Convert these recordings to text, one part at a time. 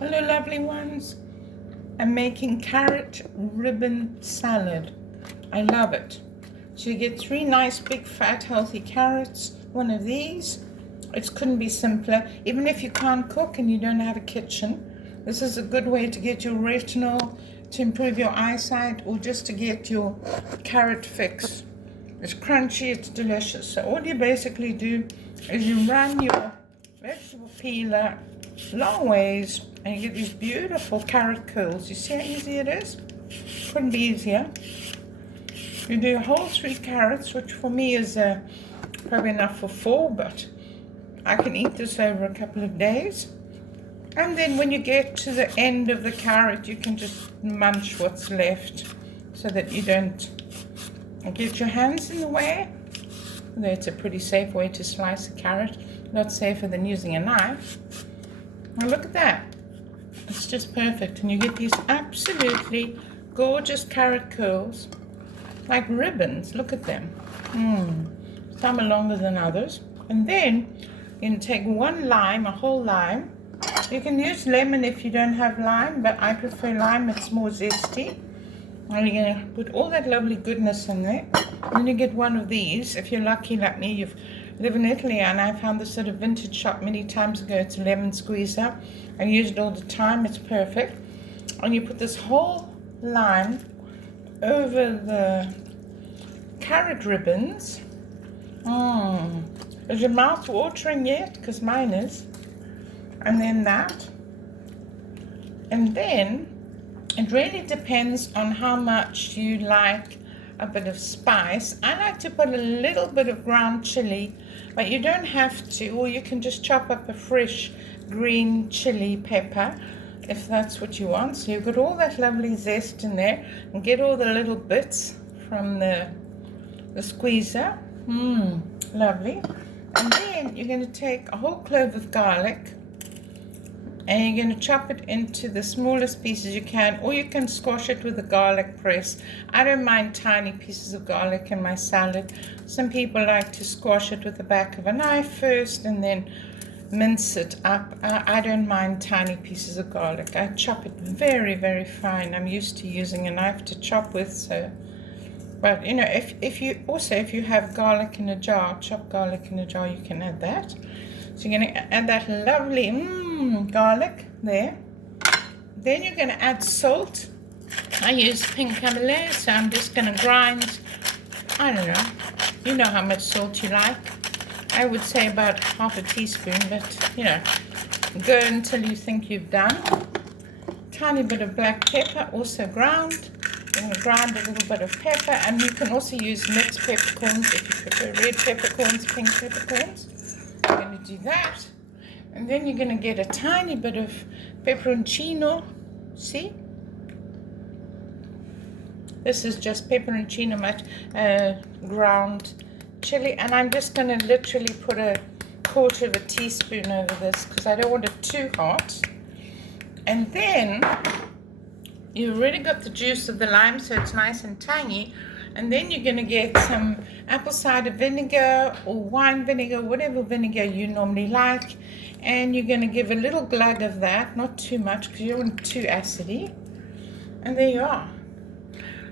Hello lovely ones. I'm making carrot ribbon salad. I love it. So you get 3 nice big fat healthy carrots, one of these. It couldn't be simpler. Even if you can't cook and you don't have a kitchen, this is a good way to get your retinol, to improve your eyesight, or just to get your carrot fix. It's crunchy, it's delicious. So all you basically do is you run your vegetable peeler long ways and you get these beautiful carrot curls. You see how easy it is? Couldn't be easier. You do a whole 3 carrots, which for me is probably enough for 4, but I can eat this over a couple of days. And then when you get to the end of the carrot, you can just munch what's left so that you don't get your hands in the way. Although it's a pretty safe way to slice a carrot, not safer than using a knife. Now look at that. It's just perfect. And you get these absolutely gorgeous carrot curls, like ribbons. Look at them. Some are longer than others. And then you can take 1 lime, a whole lime. You can use lemon if you don't have lime, but I prefer lime. It's more zesty. And you're going to put all that lovely goodness in there. And then you get one of these. If you're lucky like me, you live in Italy, and I found this at a vintage shop many times ago. It's a lemon squeezer. I use it all the time. It's perfect. And you put this whole lime over the carrot ribbons. Is your mouth watering yet? Because mine is. And then that. And then it really depends on how much you like a bit of spice. I like to put a little bit of ground chili, but you don't have to, or you can just chop up a fresh green chili pepper if that's what you want. So you've got all that lovely zest in there, and get all the little bits from the squeezer. Lovely. And then you're going to take a whole clove of garlic, and you're going to chop it into the smallest pieces you can, or you can squash it with a garlic press. I don't mind tiny pieces of garlic in my salad. Some people like to squash it with the back of a knife first and then mince it up. I don't mind tiny pieces of garlic. I chop it very, very fine. I'm used to using a knife to chop with, so. But you know, if you have garlic in a jar, chopped garlic in a jar, you can add that. So you're going to add that lovely garlic there. Then you're going to add salt. I use pink Himalaya, so I'm just going to grind, I don't know, you know how much salt you like. I would say about half a teaspoon, but you know, go until you think you've done. Tiny bit of black pepper, also ground. You're going to grind a little bit of pepper, and you can also use mixed peppercorns if you prefer red peppercorns, pink peppercorns. You're going to do that, and then you're going to get a tiny bit of peperoncino. See, this is just peperoncino, much ground chili, and I'm just going to literally put a 1/4 of a teaspoon over this because I don't want it too hot. And then you've already got the juice of the lime, so it's nice and tangy. And then you're going to get some apple cider vinegar or wine vinegar, whatever vinegar you normally like. And you're going to give a little glug of that, not too much because you don't want it too acidy. And there you are.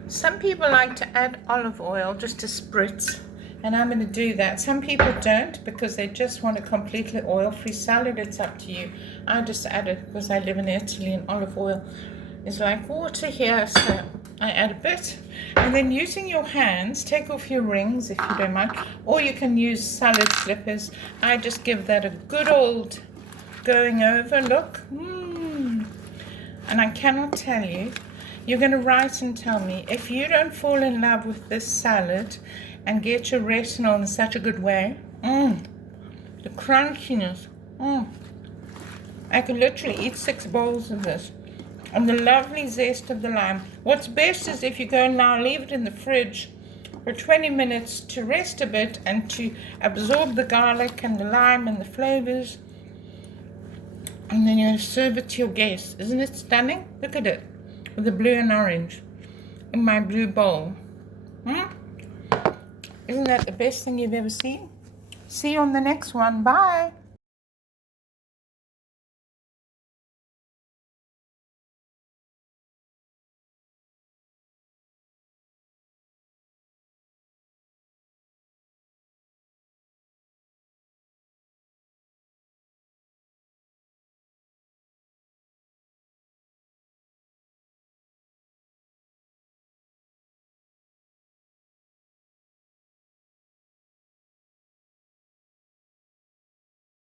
Some people like to add olive oil just to spritz, and I'm going to do that. Some people don't because they just want a completely oil-free salad. It's up to you. I just add it because I live in Italy and olive oil is like water here, so I add a bit. And then using your hands, take off your rings if you don't mind, or you can use salad slippers. I just give that a good old going over. Look, and I cannot tell you, you're going to write and tell me if you don't fall in love with this salad and get your retinol in such a good way. The crunchiness. I could literally eat 6 bowls of this. And the lovely zest of the lime. What's best is if you go now, leave it in the fridge for 20 minutes to rest a bit and to absorb the garlic and the lime and the flavors. And then you serve it to your guests. Isn't it stunning? Look at it, with the blue and orange in my blue bowl. Isn't that the best thing you've ever seen? See you on the next one. Bye.